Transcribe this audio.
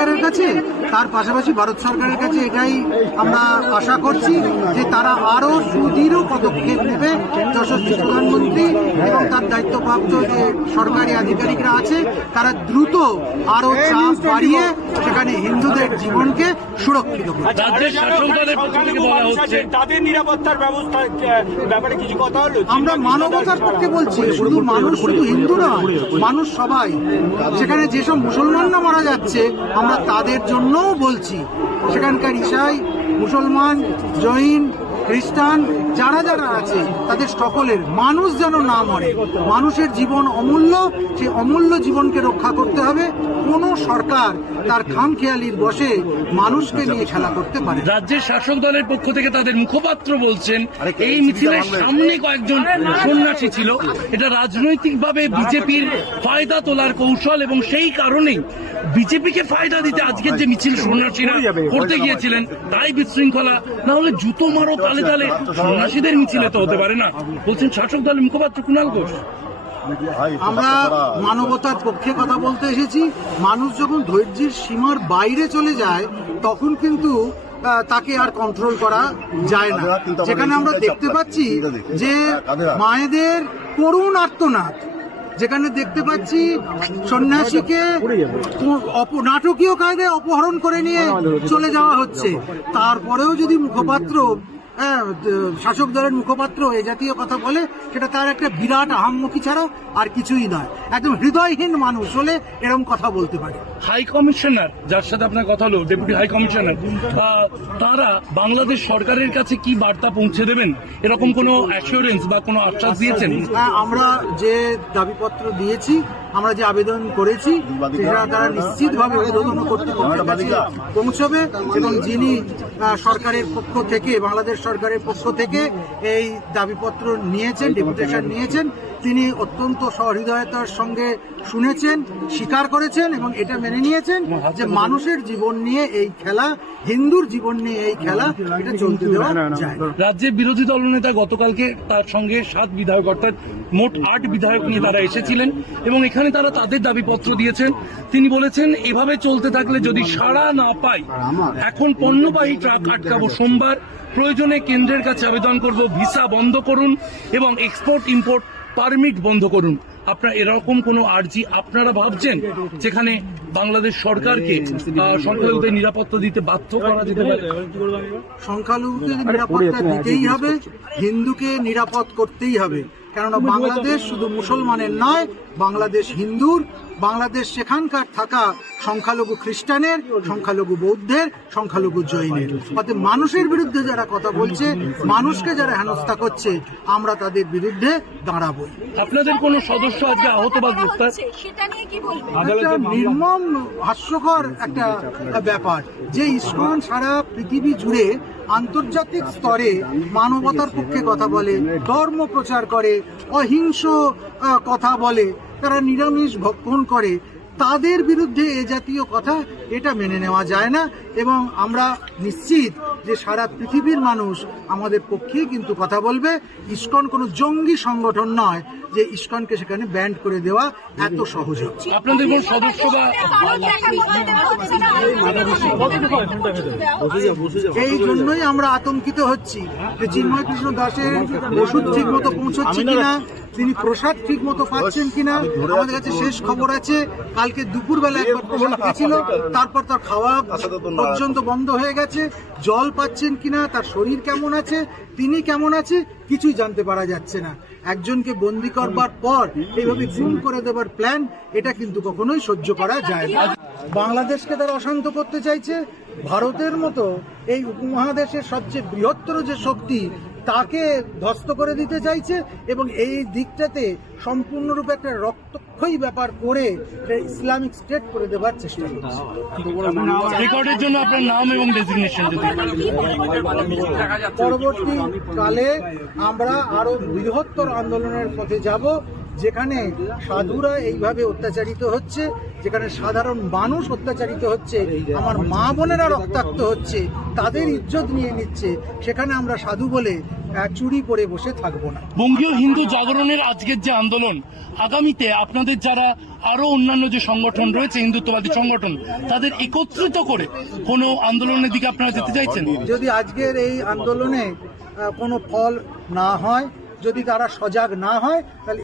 সরকারের কাছে, তার পাশাপাশি ভারত সরকারের কাছে এটাই আমরা আশা করছি যে তারা আরও সুদৃঢ় পদক্ষেপ নেবে। যশস্বী প্রধানমন্ত্রী এবং তার দায়িত্বপ্রাপ্ত যে সরকারি আধিকারিকরা আছে তারা দ্রুত আরও চাপ বাড়িয়ে সেখানে হিন্দুদের জীবনকে সুরক্ষিত করবে। তাদের নিরাপত্তার ব্যবস্থার ব্যাপারে কিছু কথা হলো? আমরা মানবতার পক্ষে বলছি, শুধু মানুষ, শুধু হিন্দু না, মানুষ সবাই। সেখানে যেসব মুসলমানরা মারা যাচ্ছে আমরা তাদের জন্যও বলছি। সেখানকার ঈসাই, মুসলমান, জৈন, খ্রিস্টান যারা যারা আছে তাদের সকলের মানুষ যেন না মরে। মানুষের জীবন অমূল্য, সেই অমূল্য জীবনকে রক্ষা করতে হবে। কোনো সরকার তার খামখেয়ালির বশে মানুষকে নিয়ে খেলা করতে পারে। রাজ্যের শাসক দলের পক্ষ থেকে তাদের মুখপাত্র বলছেন এই মিছিলের সামনে কয়েকজন সন্ন্যাসী ছিল, এটা রাজনৈতিকভাবে বিজেপির ফায়দা তোলার কৌশল এবং সেই কারণেই বিজেপিকে ফায়দা দিতে আজকের যে মিছিল সন্ন্যাসীরা করতে গিয়েছিলেন তাই বিশৃঙ্খলা। না হলে জুতো মারো তালে তালে সন্ন্যাসীদের মিছিলে তো হতে পারে না, বলছেন শাসক দলের মুখপাত্র কুণাল ঘোষ। আমরা মানবতার পক্ষে কথা বলতে এসেছি। মানুষ যখন ধৈর্যের সীমার বাইরে চলে যায় তখন কিন্তু তাকে আর কন্ট্রোল করা যায় না। যেখানে আমরা দেখতে পাচ্ছি যে মায়েদের করুণ আর্তনাদ, যেখানে দেখতে পাচ্ছি সন্ন্যাসীকে নাটকীয় কায়দায় অপহরণ করে নিয়ে চলে যাওয়া হচ্ছে, তারপরেও যদি মুখপাত্র, শাসক দলের মুখপাত্র এ জাতীয় কথা বলে, সেটা তার একটা বিরাট আহাম্মকি ছাড়া আর কিছুই নয়। একদম হৃদয়হীন মানুষ হলে এরকম কথা বলতে পারে। হাই কমিশনার, যার সাথে আপনার কথা হলো, ডেপুটি হাই কমিশনার, তারা বাংলাদেশ সরকারের কাছে কি বার্তা পৌঁছে দেবেন, এরকম কোনো অ্যাসিওরেন্স বা কোনো আশ্বাস দিয়েছেন? আমরা যে দাবিপত্র দিয়েছি, আমরা যে আবেদন করেছি, সেটা তারা নিশ্চিতভাবে ঊর্ধ্বতন কর্তৃপক্ষের কাছে পৌঁছবে এবং যিনি সরকারের পক্ষ থেকে, বাংলাদেশ সরকারের পক্ষ থেকে এই দাবিপত্র নিয়েছেন, ডেপুটেশন নিয়েছেন, তিনি অত্যন্ত সহৃদয়তার সঙ্গে শুনেছেন, স্বীকার করেছেন এবং এটা মেনে নিয়েছেন যে মানুষের জীবন নিয়ে এই খেলা, হিন্দুর জীবন নিয়ে এই খেলা, এটা চলতে দেওয়া যায় না। রাজ্যের বিরোধী দলনেতা গতকালকে তার সঙ্গে 7 বিধায়ক অর্থাৎ মোট 8 বিধায়ক নিয়ে তারা এসেছিলেন এবং এখানে তারা তাদের দাবিপত্র দিয়েছেন। তিনি বলেছেন এভাবে চলতে থাকলে যদি সাড়া না পাই, এখন পণ্যবাহী ট্রাক আটকাবো সোমবার, প্রয়োজনে কেন্দ্রের কাছে আবেদন করব ভিসা বন্ধ করুন এবং এক্সপোর্ট ইম্পোর্ট পারমিট বন্ধ করুন। আপনারা এরকম কোনো আর্জি আপনারা ভাবছেন যেখানে বাংলাদেশ সরকারকে সংখ্যালঘুদের নিরাপত্তা দিতে বাধ্য করা যেতে পারে? সংখ্যালঘুকে নিরাপত্তা দিতেই হবে, হিন্দুকে নিরাপদ করতেই হবে। কেননা বাংলাদেশ শুধু মুসলমানের নয়, বাংলাদেশ হিন্দুর, বাংলাদেশ সেখানকার থাকা সংখ্যালঘু খ্রিস্টানের, সংখ্যালঘু বৌদ্ধের, সংখ্যালঘু জৈনের। অর্থাৎ মানুষের বিরুদ্ধে যারা কথা বলছে, মানুষকে যারা হেনস্থা করছে, আমরা তাদের বিরুদ্ধে দাঁড়াবই। আপনাদের কোন সদস্য আজকে আহত বা গ্রেফতার? একটা নির্মম হাস্যকর একটা ব্যাপার যে ইসকন সারা পৃথিবী জুড়ে আন্তর্জাতিক স্তরে মানবতার পক্ষে কথা বলে, ধর্ম প্রচার করে, অহিংস কথা বলে, তারা নিরামিষ ভক্ষণ করে, তাদের বিরুদ্ধে এ জাতীয় কথা, এটা মেনে নেওয়া যায় না। এবং আমরা নিশ্চিত যে সারা পৃথিবীর মানুষ আমাদের পক্ষেই কিন্তু কথা বলবে। ইসকন কোনো জঙ্গি সংগঠন নয় যে ইসকনকে সেখানে ব্যান্ড করে দেওয়া এত সহজ। আপনাদের কোন সদস্য বা এই জন্যই আমরা আতঙ্কিত হচ্ছি যে চিন্ময় কৃষ্ণ দাসের ওষুধ ঠিক মতো পৌঁছচ্ছে কিনা, তিনি প্রসাদ ঠিক মতো পাচ্ছেন কিনা। আমাদের কাছে শেষ খবর আছে কালকে দুপুরবেলা একবার প্রসাদ খেয়েছিল, তারপর তার খাওয়া পর্যন্ত বন্ধ হয়ে গেছে। জল পাচ্ছেন কিনা, তার শরীর কেমন আছে, তিনি কেমন আছে, কিছুই জানতে পারা যাচ্ছে না। একজনকে বন্দি করবার পর এইভাবে গুম করে দেবার প্ল্যান, এটা কিন্তু কখনোই সহ্য করা যায় না। বাংলাদেশকে তারা অশান্ত করতে চাইছে। ভারতের মতো এই উপমহাদেশের সবচেয়ে বৃহত্তর যে শক্তি, তাকে ধ্বস্ত করে দিতে চাইছে এবং এই দিকটাতে সম্পূর্ণরূপে একটা রক্তক্ষয়ী ব্যাপার করে ইসলামিক স্টেট করে দেবার চেষ্টা করছে। রেকর্ডের জন্য আপনার নাম এবং ডেজিগনেশন যদি পরবর্তীকালে আমরা আরো বৃহত্তর আন্দোলনের পথে যাব, যেখানে সাধুরা এইভাবে অত্যাচারিত হচ্ছে, যেখানে সাধারণ মানুষ অত্যাচারিত হচ্ছে, আমার মা বোনেরা রক্তাক্ত হচ্ছে, তাদের ইজ্জত নিয়ে নিচ্ছে, সেখানে আমরা সাধু বলে চুরি পরে বসে থাকবো না। বঙ্গীয় হিন্দু জাগরণের আজকের যে আন্দোলন, আগামীতে আপনাদের যারা আরো অন্যান্য যে সংগঠন রয়েছে হিন্দুত্ববাদী সংগঠন, তাদের একত্রিত করে কোনো আন্দোলনের দিকে আপনারা যেতে চাইছেন? যদি আজকের এই আন্দোলনে কোনো ফল না হয়, যদি তারা সজাগ না হয়, তাহলে